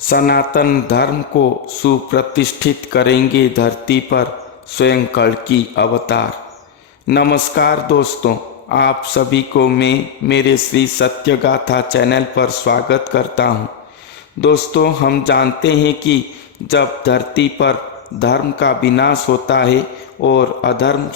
सनातन धर्म को सुप्रतिष्ठित करेंगे धरती पर स्वयं कल्कि अवतार। नमस्कार दोस्तों, आप सभी को मैं मेरे श्री सत्य गाथा चैनल पर स्वागत करता हूं। दोस्तों, हम जानते हैं कि जब धरती पर धर्म का विनाश होता है और अधर्म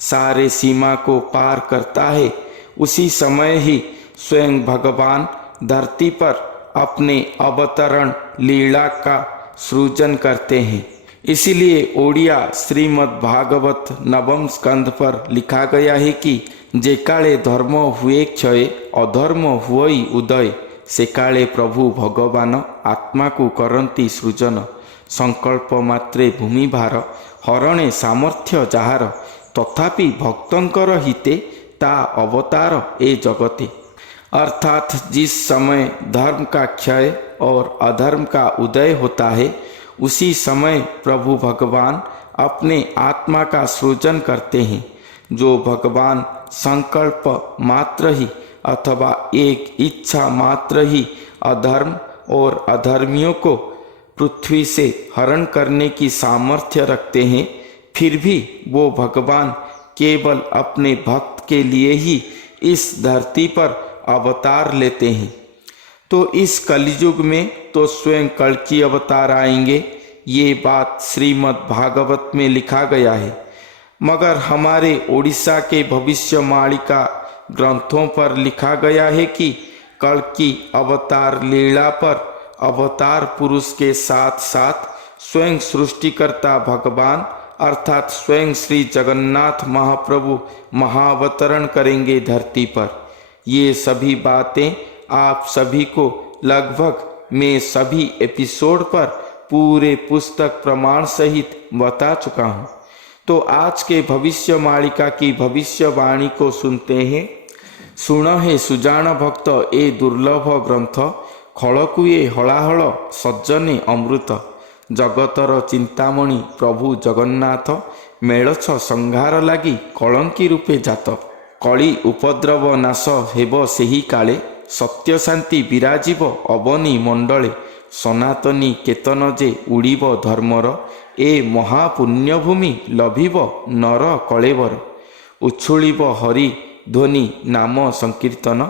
सारे सीमा को पार करता है, उसी समय ही स्वयं भगवान धरती पर अपने अवतरण लीला का सृजन करते हैं। इसीलिए ओडिया श्रीमद् भागवत नवम स्कंध पर लिखा गया है कि जे काले धर्म हुए क्षय अधर्म हुई उदय, से काले प्रभु भगवान आत्मा को करंती सृजन। संकल्प मात्रे भूमि भार हरणे सामर्थ्य जाहार, तथापि भक्तंकर हिते ता अवतार ए जगते। अर्थात जिस समय धर्म का क्षय और अधर्म का उदय होता है, उसी समय प्रभु भगवान अपने आत्मा का सृजन करते हैं। जो भगवान संकल्प मात्र ही अथवा एक इच्छा मात्र ही अधर्म और अधर्मियों को पृथ्वी से हरण करने की सामर्थ्य रखते हैं, फिर भी वो भगवान केवल अपने भक्त के लिए ही इस धरती पर अवतार लेते हैं। तो इस कलियुग में तो स्वयं कल्कि अवतार आएंगे, ये बात श्रीमद् भागवत में लिखा गया है। मगर हमारे ओडिशा के भविष्यवाणिका ग्रंथों पर लिखा गया है कि कल्कि अवतार लीला पर अवतार पुरुष के साथ साथ स्वयं सृष्टिकर्ता भगवान अर्थात स्वयं श्री जगन्नाथ महाप्रभु महाअवतरण करेंगे धरती पर। ये सभी बातें आप सभी को लगभग मैं सभी एपिसोड पर पूरे पुस्तक प्रमाण सहित बता चुका हूँ। तो आज के भविष्यवाणिका की भविष्यवाणी को सुनते हैं। सुण हे सुजान भक्त ए दुर्लभ ग्रंथ, खड़कुए हलाहल सज्जने अमृत। जगतर चिंतामणि प्रभु जगन्नाथ, मेलछ संहार लागि कलंकी रूपे जात। कली उपद्रव नाश हेब सेही काले, सत्य शांति विराजिब अवनी मंडले। सनातनी केतन जे उड़ीब धर्मर, ए महापुण्यभूमि लभिब नर कलेवर। उच्छुलिब हरि ध्वनि नाम संकीर्तन,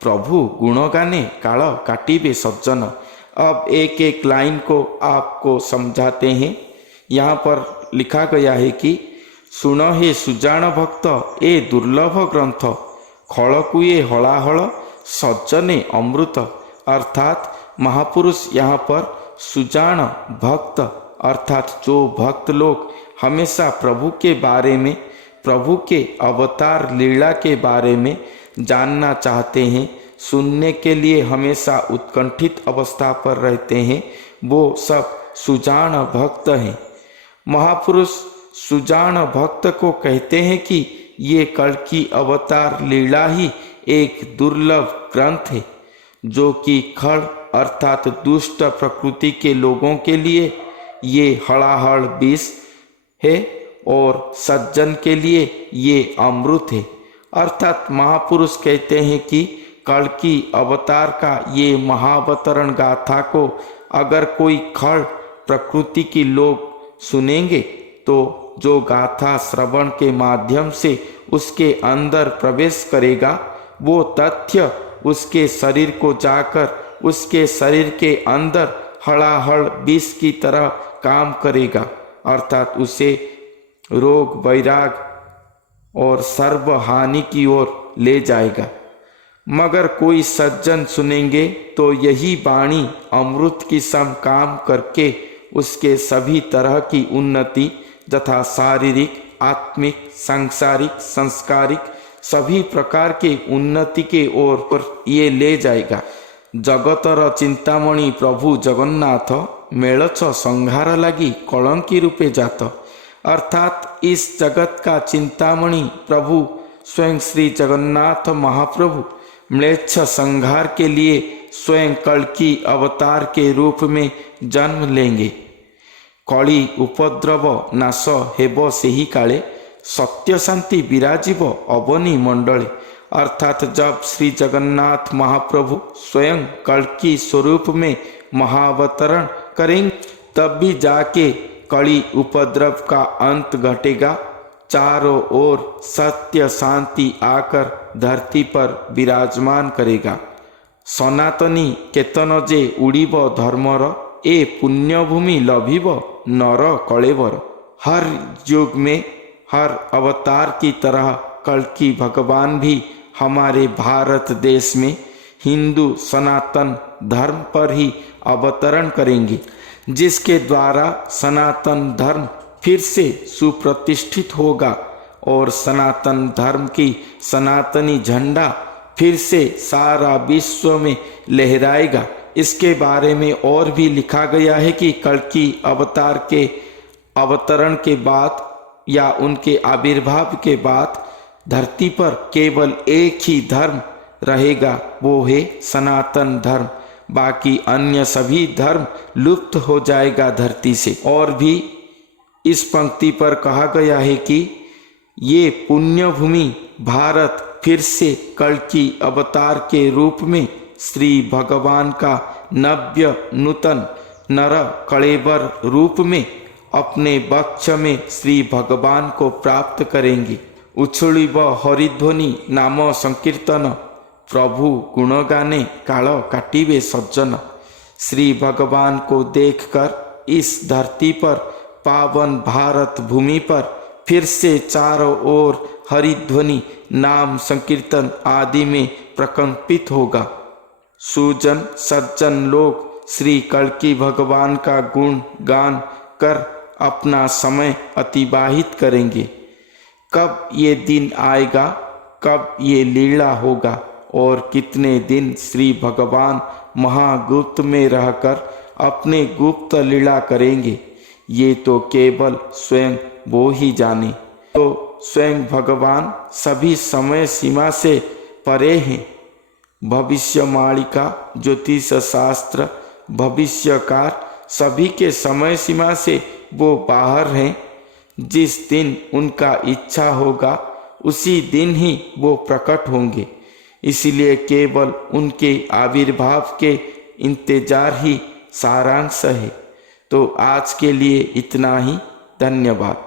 प्रभु गुणगाने काल काटिबे सज्जन। अब एक एक लाइन को आपको समझाते हैं। यहाँ पर लिखा गया है कि सुन हे सुजान भक्त ए दुर्लभ ग्रंथ, खड़कुए हलाहल सज्जने अमृत। अर्थात महापुरुष यहाँ पर सुजान भक्त अर्थात जो भक्त लोग हमेशा प्रभु के बारे में, प्रभु के अवतार लीला के बारे में जानना चाहते हैं, सुनने के लिए हमेशा उत्कंठित अवस्था पर रहते हैं, वो सब सुजान भक्त हैं। महापुरुष सुजान भक्त को कहते हैं कि ये कल्कि अवतार लीला ही एक दुर्लभ ग्रंथ है, जो कि खड़ अर्थात दुष्ट प्रकृति के लोगों के लिए ये हलाहल विष है और सज्जन के लिए ये अमृत है। अर्थात महापुरुष कहते हैं कि कल्कि अवतार का ये महाअवतरण गाथा को अगर कोई खड़ प्रकृति की लोग सुनेंगे, तो जो गाथा श्रवण के माध्यम से उसके अंदर प्रवेश करेगा, वो तथ्य उसके शरीर को जाकर उसके शरीर के अंदर हलाहल विष की तरह काम करेगा। अर्थात उसे रोग वैराग और सर्व हानि की ओर ले जाएगा। मगर कोई सज्जन सुनेंगे तो यही वाणी अमृत की सम काम करके उसके सभी तरह की उन्नति तथा शारीरिक आत्मिक सांसारिक संस्कारिक सभी प्रकार के उन्नति के ओर ये ले जाएगा। जगतर चिंतामणि प्रभु जगन्नाथ, मेलछ संहार लागि कलंकी रूपे जात। अर्थात इस जगत का चिंतामणि प्रभु स्वयं श्री जगन्नाथ महाप्रभु म्लेच्छ संहार के लिए स्वयं कल्कि अवतार के रूप में जन्म लेंगे। कली उपद्रव नाश हेब सेही काले, सत्य शांति विराजिब अवनी मंडले। अर्थात जब श्री जगन्नाथ महाप्रभु स्वयं कल्कि स्वरूप में महाअवतरण करेंगे तब भी जाके कड़ी उपद्रव का अंत घटेगा। चारों ओर सत्य शांति आकर धरती पर विराजमान करेगा। सनातनी केतन जे उड़ीब धर्मर ए पुण्यभूमि लभिब नर कलेवर। हर युग में हर अवतार की तरह कल्कि भगवान भी हमारे भारत देश में हिंदू सनातन धर्म पर ही अवतरण करेंगे, जिसके द्वारा सनातन धर्म फिर से सुप्रतिष्ठित होगा और सनातन धर्म की सनातनी झंडा फिर से सारा विश्व में लहराएगा। इसके बारे में और भी लिखा गया है कि कल्कि अवतार के अवतरण के बाद या उनके आविर्भाव के बाद धरती पर केवल एक ही धर्म रहेगा, वो है सनातन धर्म। बाकी अन्य सभी धर्म लुप्त हो जाएगा धरती से। और भी इस पंक्ति पर कहा गया है कि ये पुण्यभूमि भारत फिर से कल्कि अवतार के रूप में श्री भगवान का नव्य नूतन नर कलेवर रूप में अपने वक्ष में श्री भगवान को प्राप्त करेंगे। उछुलिब हरिध्वनि नाम संकीर्तन प्रभु गुणगाने काल काटिबे सज्जन। श्री भगवान को देखकर इस धरती पर पावन भारत भूमि पर फिर से चारों ओर हरिध्वनि नाम संकीर्तन आदि में प्रकंपित होगा। सुजन सज्जन लोग श्री कल्कि भगवान का गुण गान कर अपना समय अतिबाहित करेंगे। कब ये दिन आएगा, कब ये लीला होगा और कितने दिन श्री भगवान महागुप्त में रहकर अपने गुप्त लीला करेंगे, ये तो केवल स्वयं वो ही जाने। तो स्वयं भगवान सभी समय सीमा से परे हैं। भविष्यवाणिका ज्योतिष शास्त्र भविष्यकार सभी के समय सीमा से वो बाहर हैं। जिस दिन उनका इच्छा होगा उसी दिन ही वो प्रकट होंगे। इसलिए केवल उनके आविर्भाव के इंतजार ही सारांश है। तो आज के लिए इतना ही। धन्यवाद।